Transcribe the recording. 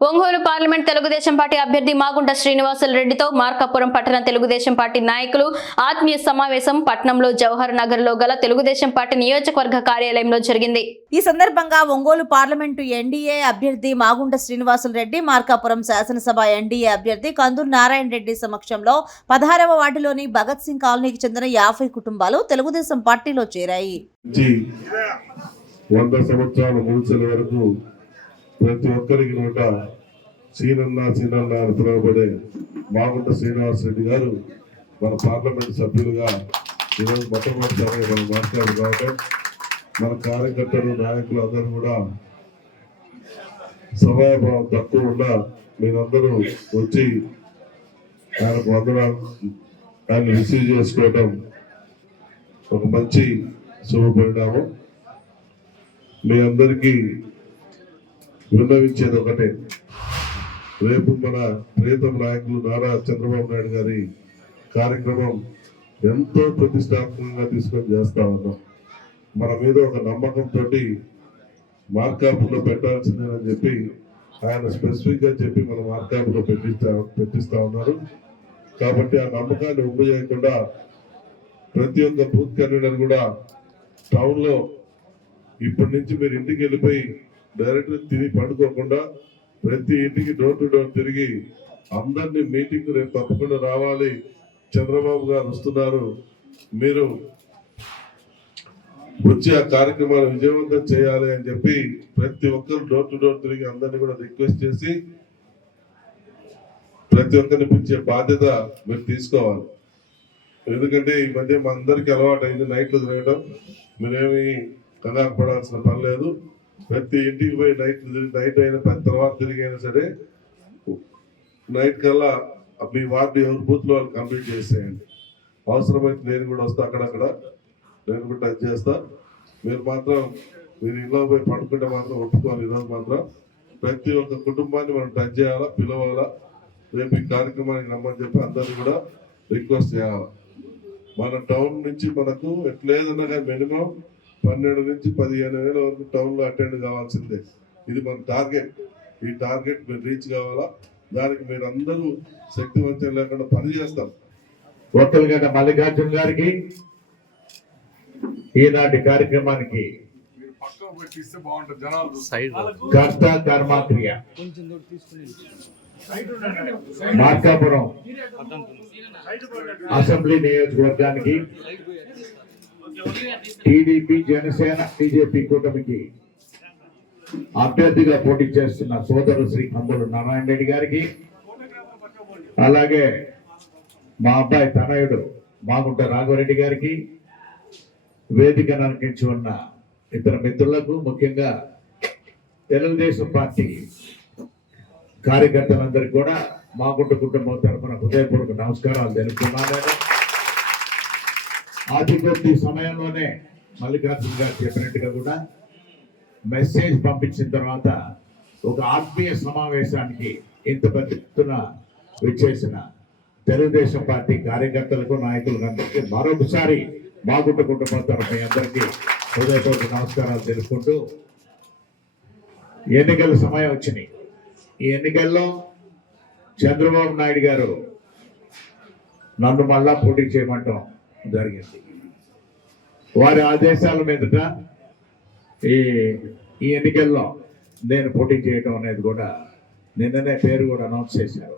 Ongole parliament Telugu Desam party అభ్యర్థి మాగుంట శ్రీనివాసులు రెడ్డితో మార్కాపురం పట్టణ తెలుగుదేశం పార్టీ నాయకులు ఆత్మీయ సమావేశం పట్నంలో జవహర్ నగర్లో గల తెలుగుదేశం పార్టీ నియోజకవర్గ కార్యాలయంలో జరిగింది. ఈ సందర్భంగా ఒంగోలు పార్లమెంటు ఎన్డీఏ అభ్యర్థి మాగుంట శ్రీనివాసులు రెడ్డి మార్కాపురం శాసనసభ ఎన్డీఏ అభ్యర్థి కందూరు నారాయణ రెడ్డి సమక్షంలో పదహారవ వార్డులోని భగత్ సింగ్ కాలనీకి చెందిన యాభై కుటుంబాలు తెలుగుదేశం పార్టీలో చేరాయి. నుంచి వంద సంవత్సరాల ముగిసిన వరకు ప్రతి ఒక్కరికి నోట సీనన్న సీనన్న అని పిలువబడే మాగుంట శ్రీనివాస్ రెడ్డి గారు మన పార్లమెంట్ సభ్యులుగా ఈరోజు మొట్టమొదటిసారి మనం మాట్లాడు కావడం మన కార్యకర్తలు నాయకులు అందరూ కూడా సమయభావం తక్కువ ఉన్నా మీరందరూ వచ్చి ఆయనకు వందనాలు ఆయన రిసీవ్ చేసుకోవటం ఒక మంచి శుభపరిణామం. మీ అందరికీ విన్నవించేది ఒకటే. రేపు మన ప్రియతమ నాయకులు నారా చంద్రబాబు నాయుడు గారి కార్యక్రమం ఎంతో ప్రతిష్టాత్మకంగా తీసుకొని చేస్తా ఉన్నాం. మన మీద ఒక నమ్మకంతో మార్కాపులో పెట్టాల్సిందేనని చెప్పి ఆయన స్పెసిఫిక్గా చెప్పి మన మార్కాపులో పెట్టిస్తా పెట్టిస్తా ఉన్నారు. కాబట్టి ఆ నమ్మకాన్ని ఉమ్మ ప్రతి ఒక్క బూత్ కన్వీనర్ కూడా టౌన్లో ఇప్పటి నుంచి మీరు ఇంటికి వెళ్ళిపోయి డైరెక్ట్ తిని పండుకోకుండా ప్రతి ఇంటికి డోర్ టు డోర్ తిరిగి అందరినీ మీటింగ్ రేపు తప్పకుండా రావాలి. చంద్రబాబు గారు వస్తున్నారు. మీరు వచ్చి ఆ కార్యక్రమాన్ని విజయవంతం చేయాలి అని చెప్పి ప్రతి ఒక్కరు డోర్ టు డోర్ తిరిగి అందరినీ కూడా రిక్వెస్ట్ చేసి ప్రతి ఒక్కరిని పిలిచే బాధ్యత మీరు తీసుకోవాలి. ఎందుకంటే ఈ మధ్య మా అందరికీ అలవాటు అయింది నైట్లు తిరగడం మీరేమి కంగారు పడాల్సిన పని లేదు. ప్రతి ఇంటికి పోయి నైట్ నైట్ అయిన తర్వాత తిరిగి అయినా సరే నైట్ కల్లా మీ వార్డు ఎవరి బూత్లో వాళ్ళు కంప్లీట్ చేసేయండి. అవసరమైతే నేను కూడా వస్తా అక్కడక్కడ. నేను కూడా టచ్ చేస్తా. మీరు మాత్రం మీరు ఇంట్లో పోయి పడుకుంటే మాత్రం ఒప్పుకోవాలి ఈరోజు మాత్రం ప్రతి ఒక్క కుటుంబాన్ని మనం టచ్ చేయాలా పిలవాలా? రేపు ఈ కార్యక్రమానికి రమ్మని చెప్పి అందరినీ కూడా రిక్వెస్ట్ చేయాలి? మన టౌన్ నుంచి మనకు ఎట్లేదన్నా కానీ మినిమం పన్నెండు నుంచి పదిహేను వేల వరకు టౌన్లో అటెండ్ కావాల్సిందే. ఇది మన టార్గెట్. ఈ టార్గెట్ మీరు రీచ్ కావాలా? దానికి మీరు అందరూ శక్తివంతం లేకుండా పని చేస్తాం. ఒక్కలుగడ్డ మల్లికార్జున గారికి ఈనాటి కార్యక్రమానికి. కర్త కర్మాక్రియ మార్కాపురం అసెంబ్లీ నియోజకవర్గానికి టీడీపీ జనసేన బీజేపీ కూటమికి అభ్యర్థిగా పోటీ చేస్తున్న సోదరు శ్రీ కందులు నారాయణ రెడ్డి గారికి అలాగే మా అబ్బాయి తనయుడు మాగుంట రాఘవరెడ్డి గారికి వేదిక నరికించి ఉన్న ఇతర మిత్రులకు ముఖ్యంగా తెలుగుదేశం పార్టీ కార్యకర్తలందరికీ కూడా మాగుంట కుటుంబం తరఫున హృదయపూర్వక నమస్కారాలు తెలుపుతున్నాను. అతి కొద్ది సమయంలోనే మల్లికార్జున గారు చెప్పినట్టుగా కూడా మెసేజ్ పంపించిన తర్వాత ఒక ఆత్మీయ సమావేశానికి ఇంత పెద్ద విచ్చేసిన తెలుగుదేశం పార్టీ కార్యకర్తలకు నాయకులకు అందరికీ మరొకసారి బాగుంట కుటుంబం తరఫు మీ అందరికీ హృదయపూర్వక నమస్కారాలు తెలుసుకుంటూ ఎన్నికల సమయం వచ్చినాయి ఈ ఎన్నికల్లో చంద్రబాబు నాయుడు గారు నన్ను మళ్ళా పోటీ చేయమంటాం. జరిగింది. వారి ఆదేశాల మీదట ఈ ఈ ఎన్నికల్లో నేను పోటీ చేయడం అనేది కూడా నిన్ననే పేరు కూడా అనౌన్స్ చేశారు.